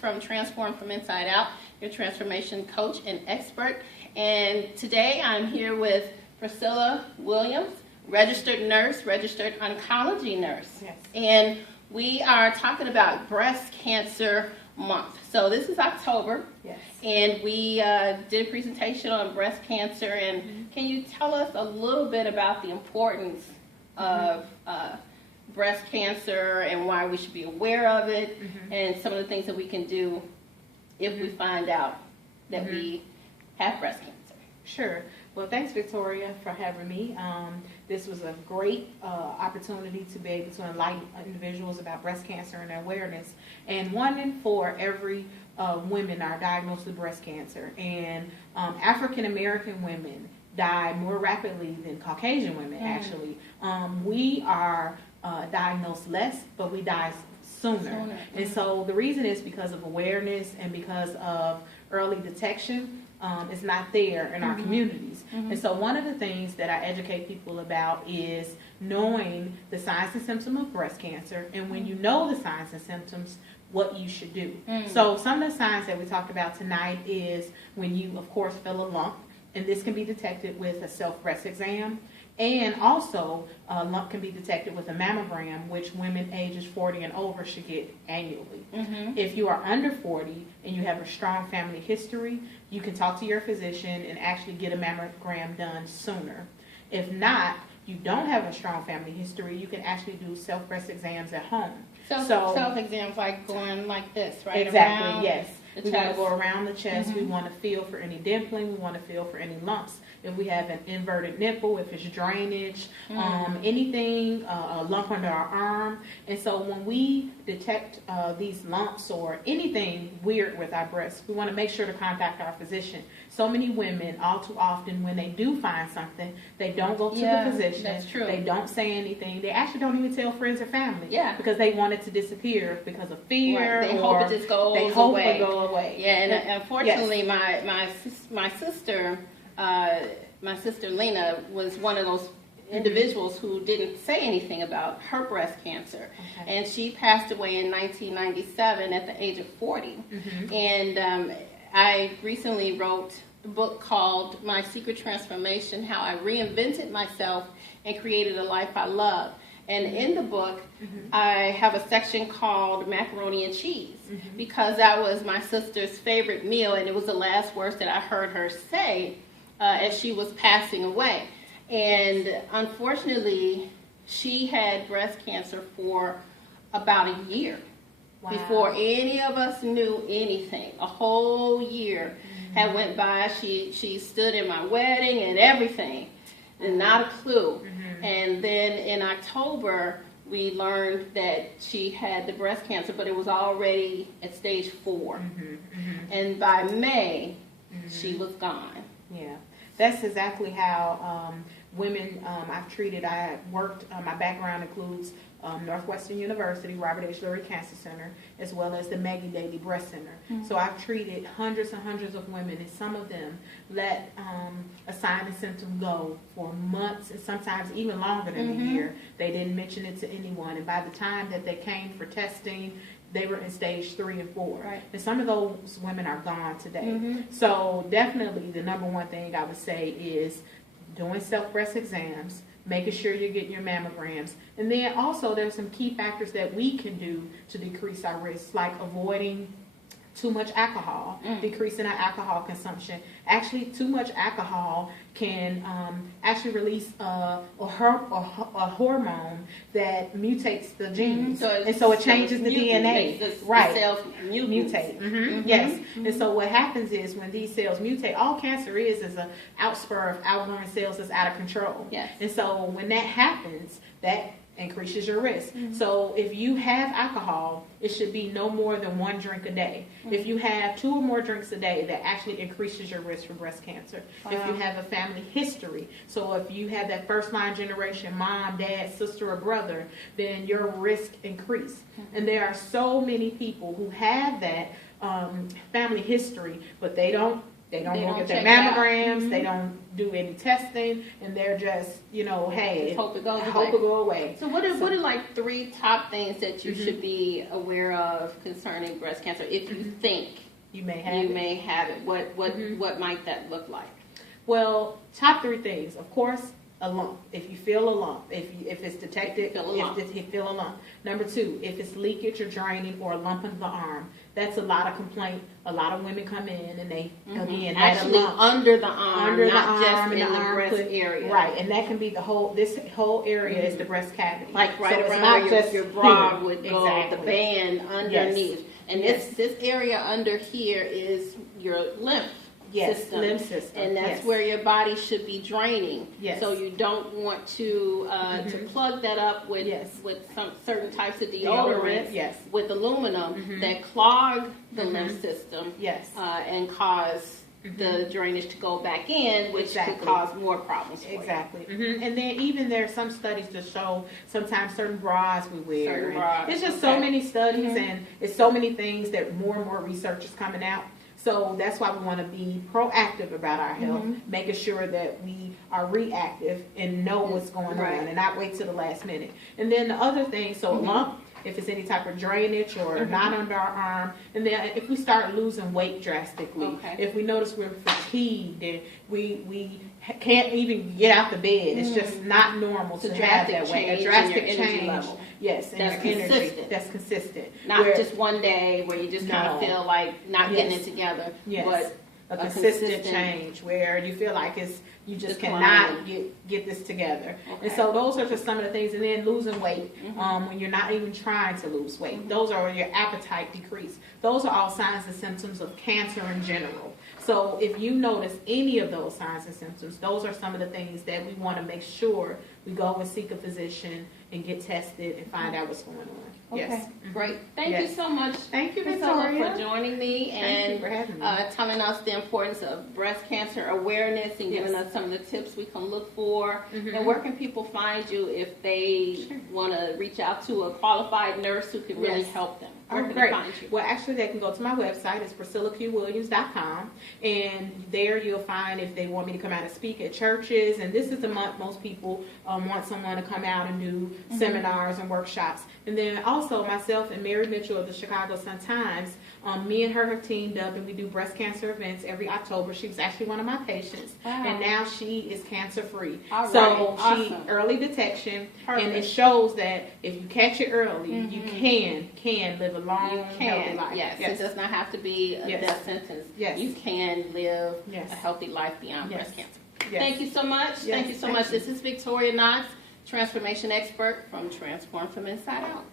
from Transform From Inside Out, your transformation coach and expert. And today I'm here with Priscilla Williams, registered nurse, registered oncology nurse. Yes. And we are talking about Breast Cancer Month. So this is October. Yes. And we did a presentation on breast cancer. And can you tell us a little bit about the importance of breast cancer and why we should be aware of it, and some of the things that we can do if we find out that we have breast cancer? Sure. Well, thanks, Victoria, for having me. This was a great opportunity to be able to enlighten individuals about breast cancer and awareness. And 1 in 4 every women are diagnosed with breast cancer. And African American women die more rapidly than Caucasian women, actually. We are diagnosed less, but we die sooner. And so the reason is because of awareness and because of early detection. Is not there in our communities. And so one of the things that I educate people about is knowing the signs and symptoms of breast cancer, and when you know the signs and symptoms, what you should do. So some of the signs that we talked about tonight is when you, of course, feel a lump, and this can be detected with a self-breast exam. And also, a lump can be detected with a mammogram, which women ages 40 and over should get annually. If you are under 40 and you have a strong family history, you can talk to your physician and actually get a mammogram done sooner. If not, you don't have a strong family history, you can actually do self-breast exams at home. So self-exams like going like this, right? Exactly, around yes. We want to go around the chest. We Mm-hmm. want to feel for any dimpling. We want to feel for any lumps. If we have an inverted nipple, if it's drainage, anything, a lump under our arm. And so when we detect these lumps or anything weird with our breasts, we want to make sure to contact our physician. So many women, all too often, when they do find something, they don't go to the physician. That's true. They don't say anything. They actually don't even tell friends or family. Yeah. Because they want it to disappear because of fear. Right. They or hope it just goes away. They hope it go away. Yeah, and unfortunately, my sister Lena was one of those individuals who didn't say anything about her breast cancer, and she passed away in 1997 at the age of 40. And I recently wrote a book called My Secret Transformation: How I Reinvented Myself and Created a Life I Love. And in the book, I have a section called Macaroni and Cheese, because that was my sister's favorite meal, and it was the last words that I heard her say as she was passing away. And unfortunately, she had breast cancer for about a year before any of us knew anything. A whole year had went by. She stood in my wedding and everything, and not a clue. And then in October, we learned that she had the breast cancer, but it was already at stage 4. And by May, she was gone. Yeah, that's exactly how women I've treated. I worked, my background includes Northwestern University, Robert H. Lurie Cancer Center, as well as the Maggie Daly Breast Center. So I've treated hundreds and hundreds of women, and some of them let a sign and symptom go for months, and sometimes even longer than a year. They didn't mention it to anyone, and by the time that they came for testing, they were in stage 3 and 4. Right. And some of those women are gone today. So definitely the number one thing I would say is doing self-breast exams, making sure you're getting your mammograms. And then also there's some key factors that we can do to decrease our risk, like avoiding too much alcohol, decreasing our alcohol consumption. Actually, too much alcohol can actually release a hormone that mutates the genes, so it changes the DNA. The cells mutate. Yes. And so what happens is when these cells mutate, all cancer is an outspur of outgoing cells that's out of control. Yes. And so when that happens, that increases your risk. So if you have alcohol, it should be no more than 1 drink a day. If you have 2 or more drinks a day, that actually increases your risk for breast cancer. If you have a family history, so if you have that first line generation, mom, dad, sister, or brother, then your risk increase. And there are so many people who have that family history, but they don't They don't They go don't get their check it out. mammograms. They don't do any testing, and they're just, hey, Just hope it goes I away. hope it go away. So what are like 3 top things that you Mhm. should be aware of concerning breast cancer if you think You may you have it. may have it? What Mhm. might that look like? Well, top 3 things. Of course, a lump. If you feel a lump, if it's detected, If you feel a lump. if you feel a lump. Number 2, if it's leakage or draining or a lump in the arm, that's a lot of complaint. A lot of women come in and they again had a Actually lump under the arm, under the not arm just and in the breast armpit. area. Right, and that can be this whole area is the breast cavity. Like right So it's around not where just your bra here. would go, Exactly. the band underneath. And Yes. this area under here is your lymph Yes, system. lymph system. And that's yes. where your body should be draining. Yes. So you don't want to plug that up with Yes. with some certain types of Deodorant, deodorants yes. with aluminum Mhm. that clog the Mhm. lymph system Yes. and cause the drainage to go back in, which could Exactly. cause more problems for Exactly. And then even there are some studies that show sometimes certain bras we wear. Certain and bras, It's just so okay. many studies Mhm. and it's so many things that more and more research is coming out. So that's why we want to be proactive about our health, making sure that we are reactive and know what's going Right. on and not wait till the last minute. And then the other thing, so a lump, if it's any type of drainage or not under our arm, and then if we start losing weight drastically, Okay. if we notice we're fatigued and we can't even get out the bed, it's just not normal It's a to have drastic that way. change A in drastic your energy change, level. yes, in That's your energy consistent. that's consistent. Not Where- just one day where you just kind of No. feel like not getting Yes. it together, Yes. but a a consistent consistent- change where you feel like you just Decline. cannot get this together. Okay. And so those are just some of the things. And then losing weight, when you're not even trying to lose weight. Those are your appetite decrease. Those are all signs and symptoms of cancer in general. So if you notice any of those signs and symptoms, those are some of the things that we want to make sure we go and seek a physician and get tested and find out what's going on. Okay, Yes. great. Thank Yes. you so much, Thank you, Priscilla, Victoria. for joining me Thank and you for having me. telling us the importance of breast cancer awareness and giving Yes. us some of the tips we can look for. Mhm. And where can people find you if they want to reach out to a qualified nurse who can really Yes. help them? Where Oh, can great. they find you? Well, actually, they can go to my website. It's PriscillaQWilliams.com. And there you'll find if they want me to come out and speak at churches. And this is the month most people want someone to come out and do seminars and workshops. And then also myself and Mary Mitchell of the Chicago Sun-Times, me and her have teamed up and we do breast cancer events every October. She was actually one of my patients. Wow. And now she is cancer-free. All right. So she Awesome. early detection. And it Perfect. shows that if you catch it early, you can live a long, You healthy can, life. yes. It does not have to be a Yes. death sentence. Yes. You can live Yes. a healthy life beyond Yes. breast cancer. Yes. Thank you so much. Yes, Thank you so thank much. you. This is Victoria Knox, transformation expert from Transform from Inside Out.